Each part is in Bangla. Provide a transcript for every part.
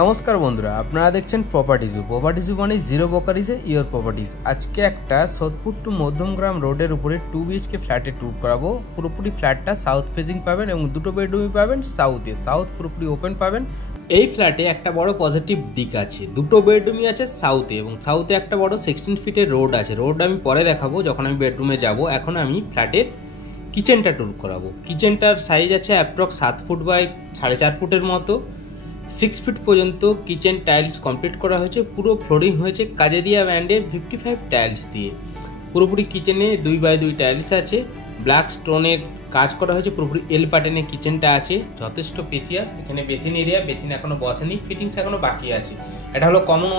নমস্কার বন্ধুরা, আপনারা দেখছেন প্রপার্টিজ মানে জিরো ব্রোকারেজে ইয়োর প্রপার্টিজ। আজকে একটা সোদপুর টু মধ্যমগ্রাম রোডের উপরে 2 BHK ফ্ল্যাটে ট্যুর করাবো। পুরোপুরি ফ্ল্যাটটা সাউথ ফেসিং পাবেন এবং দুটো বেডরুমই পাবেন সাউথ পুরোপুরি ওপেন পাবেন। এই ফ্ল্যাটে একটা বড় পজিটিভ দিক আছে, দুটো বেডরুমই আছে সাউথে এবং সাউথে একটা বড় 16 ফিটের রোড আছে। রোড আমি পরে দেখাবো যখন আমি বেডরুমে যাব। এখন আমি ফ্ল্যাটের কিচেনটা ট্যুর করাবো। কিচেনটার সাইজ আছে অ্যাপ্রক্স 7 ফুট বাই 4.5 ফুটের মতো। 6 ফিট পর্যন্ত কিচেন টাইলস কমপ্লিট করা হয়েছে। পুরো ফ্লোরিং হয়েছে কাজেরিয়া ব্র্যান্ডের 55 টাইলস দিয়ে। পুরোপুরি কিচেনে 2x2 টাইলস আছে, ব্ল্যাক স্টোনের কাজ করা হয়েছে। পুরোপুরি এল প্যাটার্নের কিচেনটা আছে, যথেষ্ট স্পেসিয়াস। এখানে বেসিন এরিয়া, বেসিন এখনো বসেনি, ফিটিংস এখনো বাকি আছে। এটা হলো কমন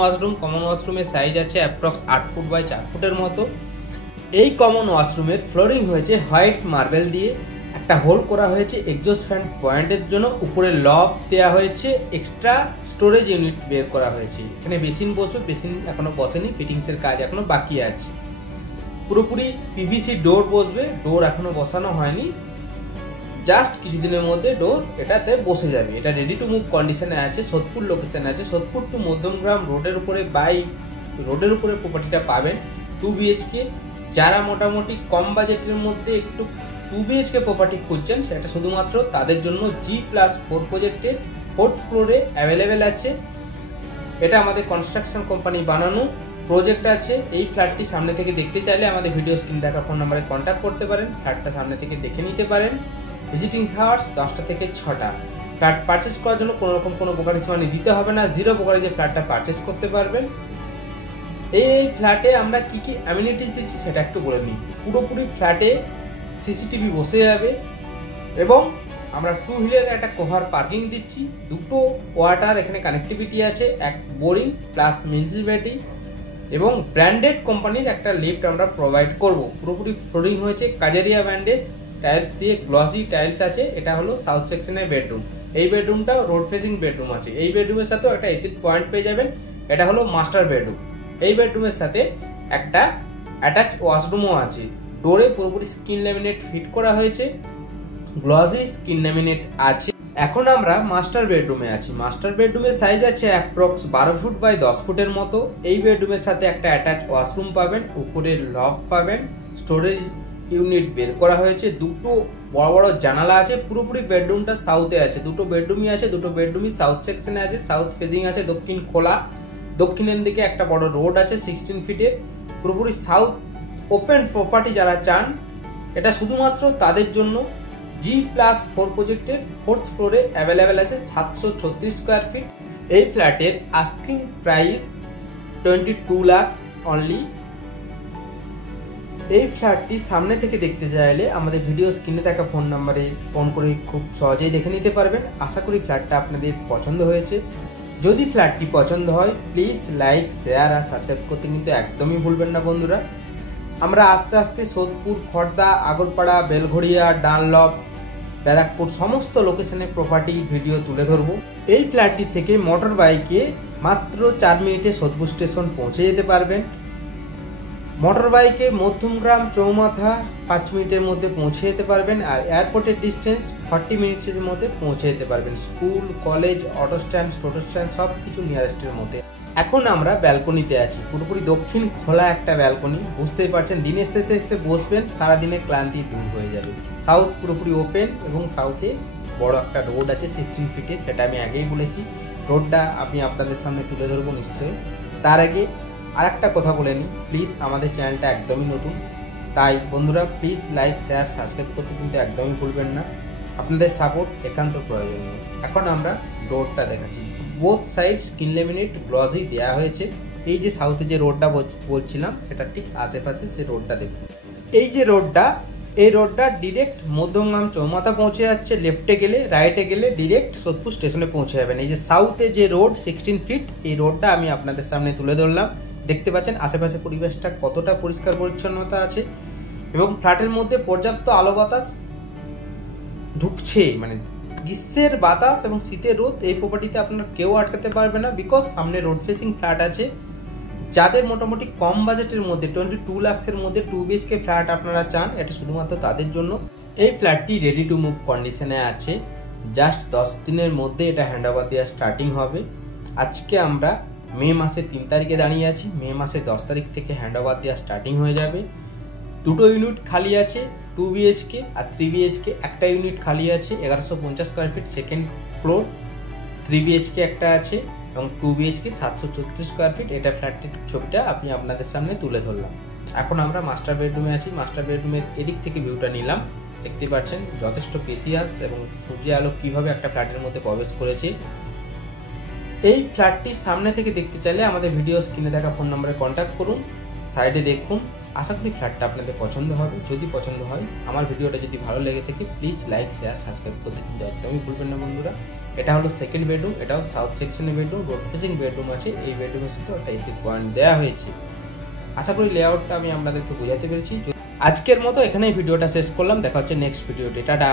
ওয়াশরুমের সাইজ আছে অ্যাপ্রক্স 8 ফুট বাই 4 ফুটের মতো। এই কমন ওয়াশরুমের ফ্লোরিং হয়েছে হোয়াইট মার্বেল দিয়ে। একটা হোল করা হয়েছে এক্সজস্ট ফ্যান পয়েন্টের জন্য। উপরে লব দেওয়া হয়েছে, এক্সট্রা স্টোরেজ ইউনিট বের করা হয়েছে। এখানে বেসিন বসবে, বেসিন এখনো বসেনি, ফিটিংসের কাজ এখনো বাকি আছে। পুরোপুরি পিভিসি ডোর বসবে, ডোর এখনো বসানো হয়নি, জাস্ট কিছুদিনের মধ্যে ডোর এটাতে বসে যাবে। এটা রেডি টু মুভ কন্ডিশনে আছে, সোদপুর লোকেশনে আছে। সোদপুর টু মধ্যমগ্রাম রোডের উপরে প্রপার্টিটা পাবেন 2 BHK। যারা মোটামুটি কম বাজেটের মধ্যে একটু 2 BHK প্রপার্টি খুঁজছেন, সেটা শুধুমাত্র তাদের জন্য G+4 প্রজেক্টের 4th ফ্লোরে অ্যাভেলেবেল আছে। এটা আমাদের কনস্ট্রাকশন কোম্পানি বানানো প্রজেক্ট আছে। এই ফ্ল্যাটটি সামনে থেকে দেখতে চাইলে আমাদের ভিডিও স্ক্রিন দেখা ফোন নাম্বারে কন্ট্যাক্ট করতে পারেন। ফ্ল্যাটটা সামনে থেকে দেখে নিতে পারেন। ভিজিটিং আওয়ার্স 10টা থেকে 6টা। ফ্ল্যাট পারচেস করার জন্য কোনো ব্রোকারেজ মানি দিতে হবে না, জিরো ব্রোকারেজে ফ্ল্যাটটা পারচেস করতে পারবেন। এই ফ্ল্যাটে আমরা কি কি অ্যামিনিটিস দিচ্ছি সেটা একটু বলে নিই। পুরোপুরি ফ্ল্যাটে সিসিটিভি বসে যাবে এবং আমরা 2 হুইলের একটা কভার পার্কিং দিচ্ছি। দুটো ওয়াটার এখানে কানেক্টিভিটি আছে, এক বোরিং প্লাস মিউনিসিপ্যালিটি এবং ব্র্যান্ডেড কোম্পানির একটা লিফট আমরা প্রোভাইড করব। পুরোপুরি ফ্লোরিং হয়েছে কাজেরিয়া ব্র্যান্ডের টাইলস দিয়ে, গ্লসি টাইলস আছে। এটা হলো সাউথ সেকশনের বেডরুম। এই বেডরুমটাও রোড ফেসিং বেডরুম আছে। এই বেডরুমের সাথেও একটা এসি পয়েন্ট পেয়ে যাবেন। এটা হলো মাস্টার বেডরুম। এই বেডরুমের সাথে একটা অ্যাটাচ ওয়াশরুমও আছে। ডোরে পুরোপুরি স্কিন ল্যামিনেট ফিট করা হয়েছে, গ্লসি স্কিন ল্যামিনেট আছে। এখন আমরা মাস্টার বেডরুমে আছি। মাস্টার বেডরুমের সাইজ আছে অ্যাপ্রক্স 12 ফুট বাই 10 ফুটের মতো। এই বেডরুমের সাথে একটা অ্যাটাচ ওয়াশরুম পাবেন, উপরে লক পাবেন, স্টোরেজ ইউনিট বের করা হয়েছে, দুটো বড় বড় জানালা আছে। পুরোপুরি বেডরুমটা সাউথে আছে, দুটো বেডরুমই আছে, দুটো বেডরুমই সাউথ সেকশনে আছে। সাউথ ফেজিং আছে, দক্ষিণ খোলা। দক্ষিণের দিকে একটা বড় রোড আছে 16 ফিটের। পুরোপুরি সাউথ ওপেন প্রপার্টি যারা চান, এটা শুধুমাত্র তাদের জন্য। G+4 প্রজেক্টের 4th ফ্লোরে অ্যাভেলেবেল আছে 736 স্কোয়ার ফিট। এই ফ্ল্যাটের আস্কিং প্রাইস 22 লাখ অনলি। এই ফ্ল্যাটটি সামনে থেকে দেখতে চাইলে আমাদের ভিডিও স্ক্রিনে থাকা ফোন নাম্বারে ফোন করে খুব সহজেই দেখে নিতে পারবেন। আশা করি ফ্ল্যাটটা আপনাদের পছন্দ হয়েছে। যদি ফ্ল্যাটটি পছন্দ হয় প্লিজ লাইক, শেয়ার আর সাবস্ক্রাইব করতে কিন্তু একদমই ভুলবেন না বন্ধুরা। আমরা আস্তে আস্তে সোদপুর, খড়দা, আগরপাড়া, বেলঘড়িয়া, ডানলপ, ব্যারাকপুর সমস্ত লোকেশনে প্রপার্টি ভিডিও তুলে ধরবো। এই ফ্ল্যাটটি থেকে মোটর বাইকে মাত্র 4 মিনিটে সোদপুর স্টেশন পৌঁছে যেতে পারবেন। মোটর বাইকে মধ্যমগ্রাম চৌমাথা 5 মিনিটের মধ্যে পৌঁছে যেতে পারবেন। আর এয়ারপোর্টের ডিস্টেন্স 40 মিনিটের মধ্যে পৌঁছে যেতে পারবেন। স্কুল, কলেজ, অটো স্ট্যান্ড, টোটো স্ট্যান্ড সব কিছু নিয়ারেস্টের মধ্যে। এখন আমরা ব্যালকনিতে আছি, পুরোপুরি দক্ষিণ খোলা একটা ব্যালকনি। বুঝতেই পারছেন, দিনের শেষে এসে বসবেন, সারাদিনের ক্লান্তি দূর হয়ে যাবে। সাউথ পুরোপুরি ওপেন এবং সাউথে বড় একটা রোড আছে 16 ফিটে, সেটা আমি আগেই বলেছি। রোডটা আমি আপনাদের সামনে তুলে ধরবো নিশ্চয়ই। তার আগে আর একটা কথা বলে নিই, প্লিজ আমাদের চ্যানেলটা একদমই নতুন, তাই বন্ধুরা প্লিজ লাইক, শেয়ার, সাবস্ক্রাইব করতে কিন্তু একদমই ভুলবেন না। আপনাদের সাপোর্ট একান্ত প্রয়োজনীয়। এখন আমরা রোডটা দেখাচ্ছি। Both side skin laminate glossy দেওয়া হয়েছে। এই যে সাউথে যে রোডটা বলছিলাম, সেটা ঠিক আশেপাশে সে রোডটা দেখুন। এই যে এই রোডটা ডিরেক্ট মধ্যমগ্রাম চৌমাথা পৌঁছে যাচ্ছে। লেফটে গেলে, রাইটে গেলে ডিরেক্ট সোদপুর স্টেশনে পৌঁছে যাবেন। এই যে সাউথে যে রোড 16 ফিট, এই রোডটা আমি আপনাদের সামনে তুলে ধরলাম। দেখতে পাচ্ছেন আশেপাশে পরিবেশটা কতটা পরিষ্কার পরিচ্ছন্নতা আছে এবং ফ্ল্যাটের মধ্যে পর্যাপ্ত আলো বাতাস ঢুকছে। মানে গ্রীষ্মের বাতাস এবং শীতের রোদ এই প্রপার্টিতে আপনার কেউ আটকাতে পারবে না, বিকজ সামনে রোড ফেসিং ফ্ল্যাট আছে। যাদের মোটামুটি কম বাজেটের মধ্যে 22 লাখের মধ্যে 2 BHK ফ্ল্যাট আপনারা চান, এটা শুধুমাত্র তাদের জন্য। এই ফ্ল্যাটটি রেডি টু মুভ কন্ডিশনে আছে। জাস্ট 10 দিনের মধ্যে এটা হ্যান্ড ওভার দেওয়া স্টার্টিং হবে। আজকে আমরা মে মাসের 3 তারিখে দাঁড়িয়ে আছি। মে মাসের 10 তারিখ থেকে হ্যান্ড ওভার দেওয়া স্টার্টিং হয়ে যাবে। দুটো ইউনিট খালি আছে 2 BHK আর 3 BHK। একটা ইউনিট খালি আছে 1150 square feet second floor. 3 BHK একটা আছে এবং 2 BHK 734 স্কোয়ার ফিট। এটা ফ্ল্যাটটির ছবিটা আমি আপনাদের সামনে তুলে ধরলাম। এখন আমরা মাস্টার বেডরুমে আছি। মাস্টার বেডরুমের এদিক থেকে ভিউটা নিলাম। দেখতে পাচ্ছেন যথেষ্ট স্পেসিয়াস এবং সূর্যের আলো কীভাবে একটা ফ্ল্যাটের মধ্যে প্রবেশ করেছে। এই ফ্ল্যাটটির সামনে থেকে দেখতে চাইলে আমাদের ভিডিও স্ক্রিনে দেখা ফোন নম্বরে কন্ট্যাক্ট করুন, সাইডে দেখুন। আশা করি ফ্ল্যাটটা আপনাদের পছন্দ হবে। যদি পছন্দ হয়, আমার ভিডিওটা যদি ভালো লেগে থাকে প্লিজ লাইক শেয়ার সাবস্ক্রাইব করতে কিন্তু একদমই ভুলবেন না বন্ধুরা। এটা হলো সেকেন্ড বেডরুম, এটাও সাউথ সেকশনের বেডরুম, রোড ফেসিং বেডরুম আছে। এই বেডরুমের সাথে একটা এসি পয়েন্ট দেওয়া হয়েছে। আশা করি লেআউটটা আমি আপনাদেরকে বোঝাতে পেরেছি। আজকের মতো এখানেই ভিডিওটা শেষ করলাম। দেখা হচ্ছে নেক্সট ভিডিওতে। টাটা।